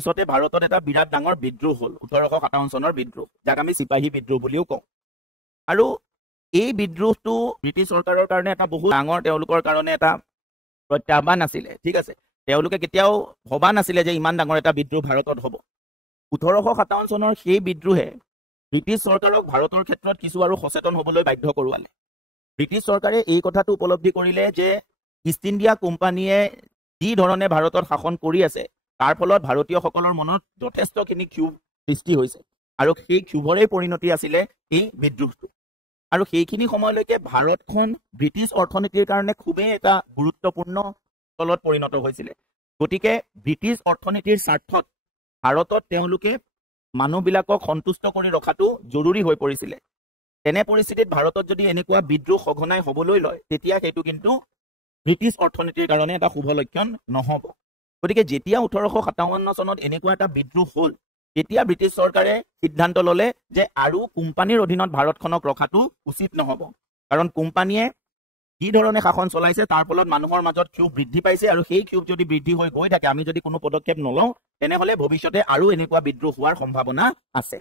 পিছতে ভাৰতত এটা বিৰাট ডাঙৰ বিদ্ৰোহ হ'ল 1857 চনৰ বিদ্ৰোহ, যাক আমি চিপাহী বিদ্ৰোহ বুলিও কওঁ। আৰু এই বিদ্ৰোহটো ব্ৰিটিছ চৰকাৰৰ কাৰণে এটা বহুত ডাঙৰ তেওঁলোকৰ কাৰণে এটা প্ৰত্যাহ্বান আছিলে। ঠিক আছে, তেওঁলোকে কেতিয়াও ভবা নাছিলে যে ইমান ডাঙৰ এটা বিদ্ৰোহ ভাৰতত হ'ব। 1857 চনৰ সেই বিদ্ৰোহে ব্ৰিটিছ চৰকাৰক ভাৰতৰ ক্ষেত্ৰত কিছু আৰু সচেতন হ'বলৈ বাধ্য কৰোৱালে। ব্ৰিটিছ চৰকাৰে এই কথাটো উপলব্ধি কৰিলে যে ইষ্ট ইণ্ডিয়া কোম্পানীয়ে যি ধৰণে ভাৰতত শাসন কৰি আছে তাৰ ফলত ভাৰতীয়সকলৰ মনত যথেষ্টখিনি ক্ষোভ সৃষ্টি হৈছে, আৰু সেই ক্ষোভৰেই পৰিণতি আছিলে এই বিদ্ৰোহটো। আৰু সেইখিনি সময়লৈকে ভাৰতখন ব্ৰিটিছ অৰ্থনীতিৰ কাৰণে খুবেই এটা গুৰুত্বপূৰ্ণ স্থলত পৰিণত হৈছিলে। গতিকে ব্ৰিটিছ অৰ্থনীতিৰ স্বাৰ্থত ভাৰতত তেওঁলোকে মানুহবিলাকক সন্তুষ্ট কৰি ৰখাটো জৰুৰী হৈ পৰিছিলে। তেনে পৰিস্থিতিত ভাৰতত যদি এনেকুৱা বিদ্ৰোহ সঘনাই হ'বলৈ লয় তেতিয়া সেইটো কিন্তু ব্ৰিটিছ অৰ্থনীতিৰ কাৰণে এটা শুভ লক্ষণ নহ'ব। গতিকে যেতিয়া 1857 চনত এনেকুৱা এটা বিদ্ৰোহ হ'ল তেতিয়া ব্ৰিটিছ চৰকাৰে সিদ্ধান্ত ল'লে যে আৰু কোম্পানীৰ অধীনত ভাৰতখনক ৰখাটো উচিত নহ'ব, কাৰণ কোম্পানীয়ে যি ধৰণে শাসন চলাইছে তাৰ ফলত মানুহৰ মাজত ক্ষোভ বৃদ্ধি পাইছে, আৰু সেই ক্ষোভ যদি বৃদ্ধি হৈ গৈ থাকে আমি যদি কোনো পদক্ষেপ নলওঁ তেনেহ'লে ভৱিষ্যতে আৰু এনেকুৱা বিদ্ৰোহ হোৱাৰ সম্ভাৱনা আছে।